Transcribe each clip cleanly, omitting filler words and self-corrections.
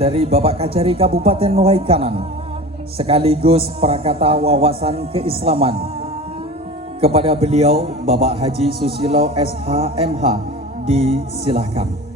dari Bapak Kajari Kabupaten Waikanan sekaligus Prakata Wawasan Keislaman. Kepada beliau Bapak Haji Susilo SHMH disilahkan.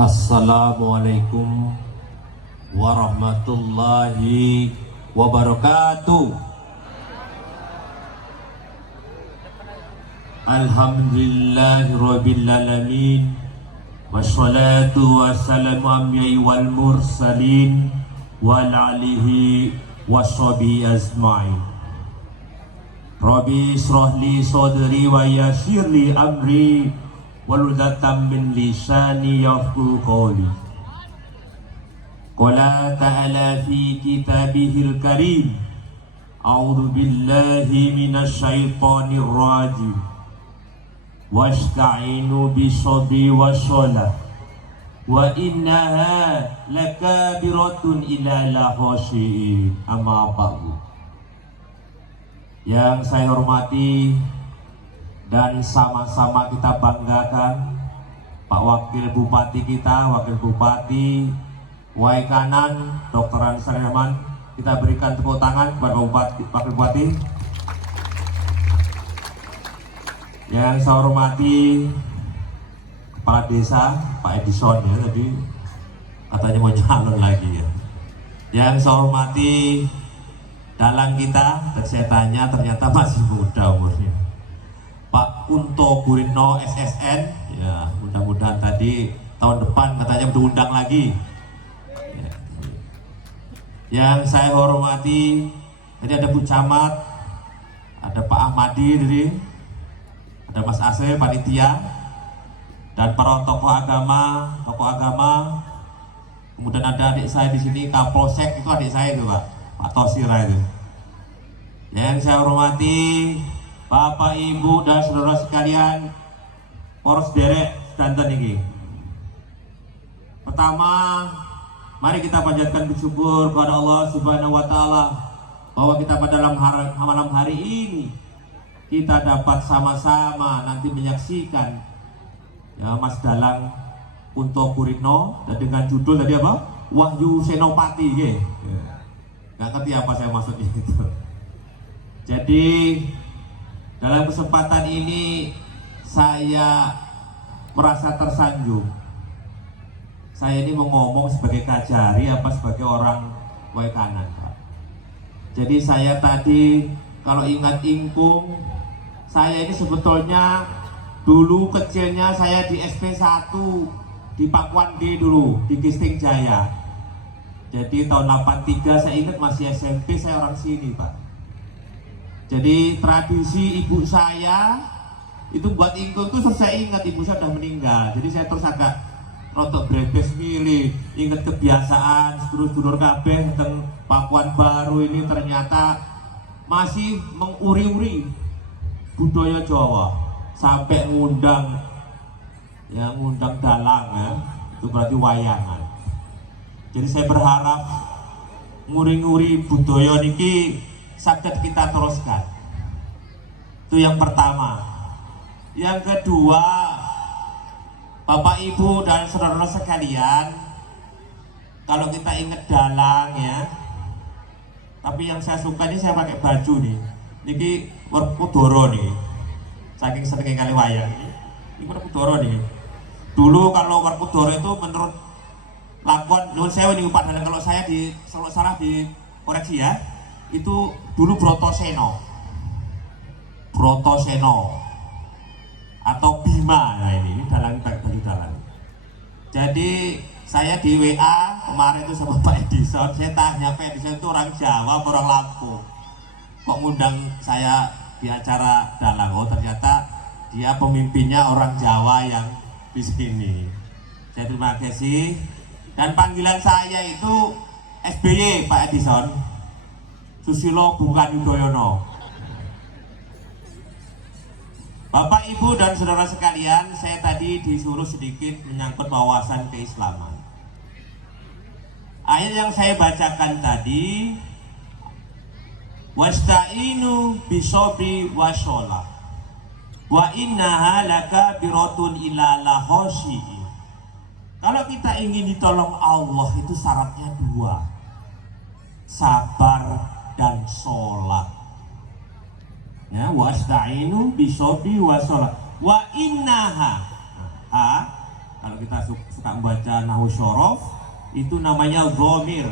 Assalamualaikum warahmatullahi wabarakatuh. Alhamdulillahirabbil alamin. Wassalatu wassalamu amyai wal mursalin wal alihi washabi azma'in. Rabbi israh li sadri wa yassir li amri waludatam min lisani yafqahu qawli. Qala ta'ala fi kitabihil karim. A'udzu billahi minasy syaithanir rajim. Wasta'inu bis-sabri was-shalah. Wa innaha lakabiratun illa al-khashi'in. Amma ba'du. Yang saya hormati dan sama-sama kita banggakan Pak Wakil Bupati kita, Wakil Bupati Waikanan, Dr. Ansar Rahman. Kita berikan tepuk tangan kepada Wakil Bupati. Yang saya hormati Kepala Desa Pak Edison ya, tadi katanya mau nyalon lagi ya. Yang saya hormati dalang kita, dan saya tanya ternyata masih muda umurnya, Pak Kunto Guritno SSN, ya mudah-mudahan tadi tahun depan katanya diundang lagi. Ya. Yang saya hormati tadi ada Bu Camat, ada Pak Ahmadi tadi, ada Mas Asep panitia, dan para tokoh agama, kemudian ada adik saya di sini Kapolsek, itu adik saya itu Pak Tosira itu. Yang saya hormati Bapak, Ibu, dan saudara sekalian, poros derek sedanten ini. Pertama, mari kita panjatkan bersyukur kepada Allah Subhanahu wa Ta'ala bahwa kita pada malam hari ini kita dapat sama-sama nanti menyaksikan ya Mas Dalang Kunto Guritno, dan dengan judul tadi apa? Wahyu Senopati, ya. Nggak ngerti apa saya maksudnya itu. Jadi dalam kesempatan ini saya merasa tersanjung. Saya ini mau ngomong sebagai Kajari apa sebagai orang Waikanan, Pak. Jadi saya tadi kalau ingat ingkung, saya ini sebetulnya dulu kecilnya saya di SP1 di Pakuan D dulu, di Gisting Jaya. Jadi tahun 83 saya ingat masih SMP, saya orang sini, Pak. Jadi tradisi ibu saya itu buat ingkung itu saya ingat ibu saya sudah meninggal. Jadi saya terus agak rotok brebes milih, ingat kebiasaan sedulur-sedulur kabeh teng Pakuan Baru ini ternyata masih menguri-uri budaya Jawa sampai ngundang dalang ya, itu berarti wayangan. Jadi saya berharap nguri-nguri budaya niki sakit kita teruskan. Itu yang pertama. Yang kedua, Bapak Ibu dan saudara sekalian, kalau kita ingat dalang ya, tapi yang saya suka ini saya pakai baju nih. Niki Werkudara nih. Saking seneng kali wayang ini Werkudara nih. Dulu kalau Werkudara itu menurut lakon nuwun sewu niku Pak, dan kalau saya di salah di koreksi ya, itu dulu Brotoseno atau Bima. Nah ini dalang baju dalang. Jadi saya di WA kemarin itu sama Pak Edison, saya tanya Pak Edison itu orang Jawa orang Lampung, kok ngundang saya di acara dalang. Oh ternyata Dia pemimpinnya orang Jawa yang di sini. Saya terima kasih. Dan panggilan saya itu SBY Pak Edison, Susilo bukan Yudhoyono. Bapak, Ibu, dan saudara sekalian, saya tadi disuruh sedikit menyangkut wawasan keislaman. Ayat yang saya bacakan tadi, wasta'inu bisobri washolah wa innaha lakabiratun ila lahosyi'in. Kalau kita ingin ditolong Allah itu syaratnya dua, sabar dan sholat. Ya, wasta'inu bisobri washolah wa innaha. Kalau kita suka membaca Nahwu Syorof, itu namanya dhamir.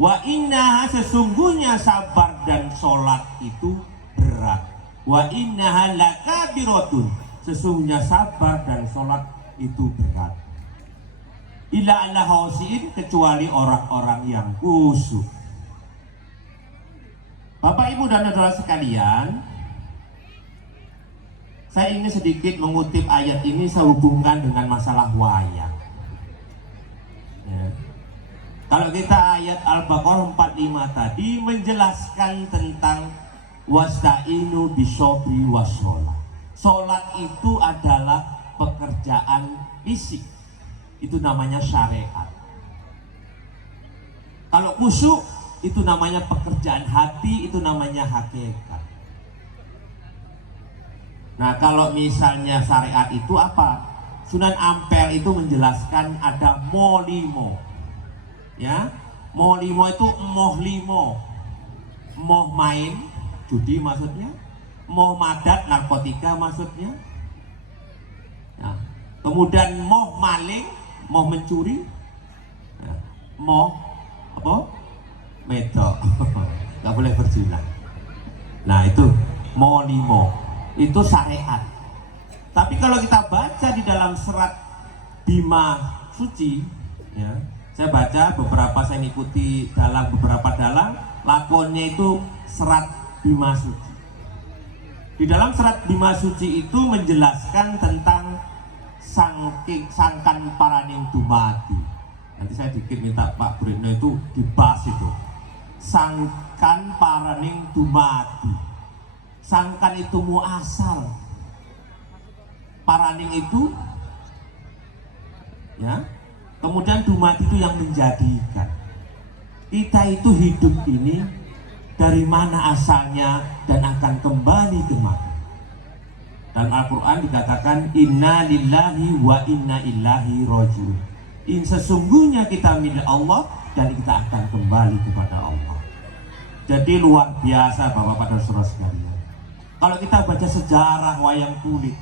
Wa innaha, sesungguhnya sabar dan sholat itu berat. Wa innaha lakabiratun, sesungguhnya sabar dan sholat itu berat. Ila ala khawsiin, kecuali orang-orang yang khusyuk. Bapak, Ibu, dan saudara sekalian, saya ingin sedikit mengutip ayat ini, saya hubungkan dengan masalah wayang. Ya. Kalau kita ayat Al-Baqarah 45 tadi menjelaskan tentang wasta'inu bisobri washolah. Sholat itu adalah pekerjaan fisik, itu namanya syariat. Kalau khusyuk itu namanya pekerjaan hati, itu namanya hakikat. Nah, kalau misalnya syariat itu apa? Sunan Ampel itu menjelaskan ada molimo. Ya, molimo itu emoh limo. Emoh main, judi maksudnya. Emoh madat, narkotika maksudnya. Nah, kemudian emoh maling, emoh mencuri. Nah, emoh apa? Medok. Nggak boleh berzina. Nah, itu molimo. Itu syariat. Tapi kalau kita baca di dalam serat Bima Suci, ya, saya baca beberapa, saya ngikuti dalam beberapa dalam lakonnya itu serat Bima Suci. Di dalam serat Bima Suci itu menjelaskan tentang sangkan paraning dumadi. Nanti saya dikit minta Pak Brino itu dibahas itu. Sangkan paraning dumadi. Sangkan itu muasal, paraning itu, ya. Kemudian dumadi itu yang menjadikan. Kita itu hidup ini dari mana asalnya dan akan kembali ke mana. Dan Al-Quran dikatakan inna lillahi wa inna ilaihi raji'un. Sesungguhnya kita milik Allah dan kita akan kembali kepada Allah. Jadi luar biasa Bapak-bapak dan saudara sekalian. Kalau kita baca sejarah wayang kulit,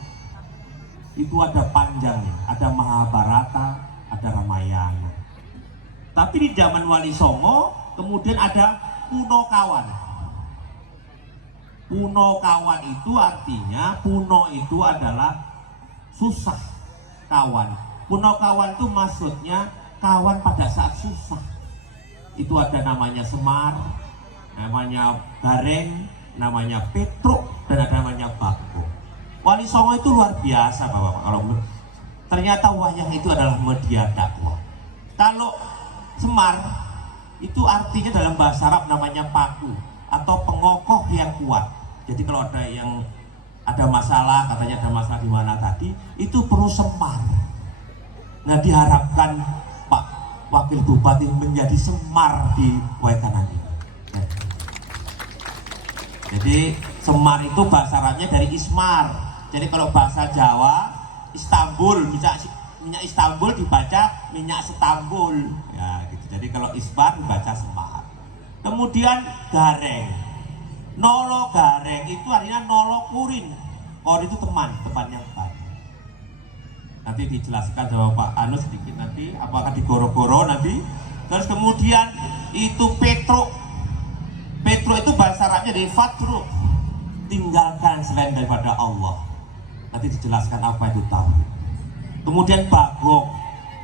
itu ada panjangnya, ada Mahabharata, ada Ramayana. Tapi di zaman Wali Songo, kemudian ada Punokawan. Punokawan itu artinya, Puno itu adalah susah kawan. Punokawan itu maksudnya kawan pada saat susah. Itu ada namanya Semar, namanya Gareng, namanya Petruk, dan ada namanya Bagong. Wali Songo itu luar biasa Bapak. Kalau ternyata wayang itu adalah media dakwah. Kalau Semar itu artinya dalam bahasa Arab namanya paku atau pengokoh yang kuat. Jadi kalau ada yang ada masalah, katanya ada masalah di mana tadi, itu perlu Semar. Nah, diharapkan Pak Wakil Bupati menjadi Semar di Waikanan ini. Jadi Semar itu bahasa Arabnya dari Ismar. Jadi kalau bahasa Jawa, Istanbul, minyak Istanbul dibaca minyak Setambul. Ya, gitu. Jadi kalau Ismar dibaca Semar. Kemudian Gareng, Nolo Gareng itu artinya Nolo Kurin. Kor itu teman yang baik. Nanti dijelaskan sama Pak Anu sedikit nanti, apakah di Goro-Goro nanti. Terus kemudian itu Petruk. Petruk itu bahasa Arabnya dari Fatru, tinggalkan selain daripada Allah. Nanti dijelaskan apa itu tahu. Kemudian Bagong.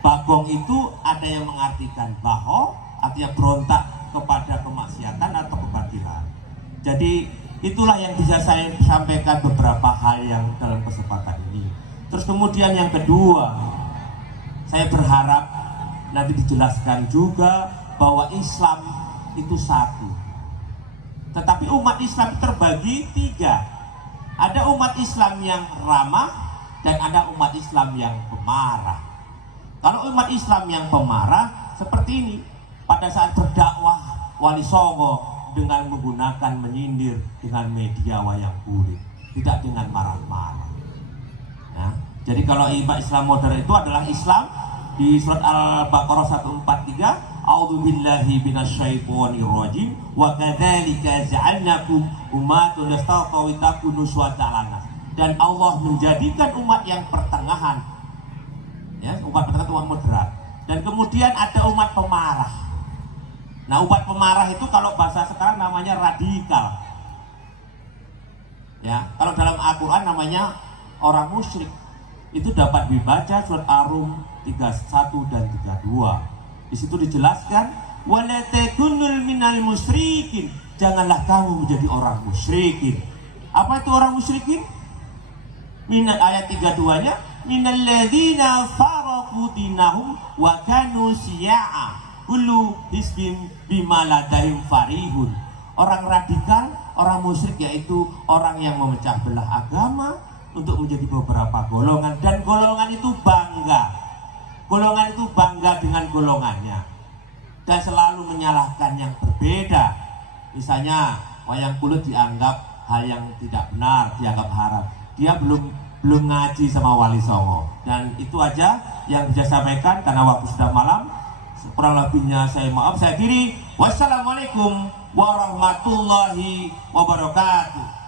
Bagong itu ada yang mengartikan baho, artinya berontak kepada kemaksiatan atau kebatilan. Jadi Itulah yang bisa saya sampaikan beberapa hal yang dalam kesempatan ini. Terus kemudian yang kedua, saya berharap nanti dijelaskan juga bahwa Islam itu satu. Tetapi umat Islam terbagi tiga. Ada umat Islam yang ramah dan ada umat Islam yang pemarah. Kalau umat Islam yang pemarah seperti ini, pada saat berdakwah Wali Songo dengan menggunakan menyindir dengan media wayang kulit, tidak dengan marah-marah. Ya. Jadi kalau umat Islam modern itu adalah Islam di surat Al-Baqarah 143, A'udzubillahi minasyaitonir rajim wa kadzalika ja'alnakum ummatan wasata litakunu syuhada'a 'alan nas. Dan Allah menjadikan umat yang pertengahan, ya, umat pertengahan, umat moderat. Dan kemudian ada umat pemarah. Nah, umat pemarah itu kalau bahasa sekarang namanya radikal. Ya, kalau dalam Al-Qur'an namanya orang musyrik. Itu dapat dibaca surat Ar-Rum 31 dan 32. Di situ dijelaskan, wala takunul minal musyrikin. Janganlah kamu menjadi orang musyrikin. Apa itu orang musyrikin? Minat ayat 32-nya, minal ladzina faraqu dinahum wa kanu syi'a. Kullu hizbin bima ladaihim farihun. Orang radikal, orang musyrik yaitu orang yang memecah belah agama untuk menjadi beberapa golongan, dan golongan itu bangga. Golongan itu bangga dengan golongannya dan selalu menyalahkan yang berbeda. Misalnya wayang kulit dianggap hal yang tidak benar, dianggap haram. Dia belum ngaji sama Wali Songo. Dan itu aja yang bisa saya sampaikan karena waktu sudah malam. Kurang lebihnya saya maaf, saya akhiri. Wassalamualaikum warahmatullahi wabarakatuh.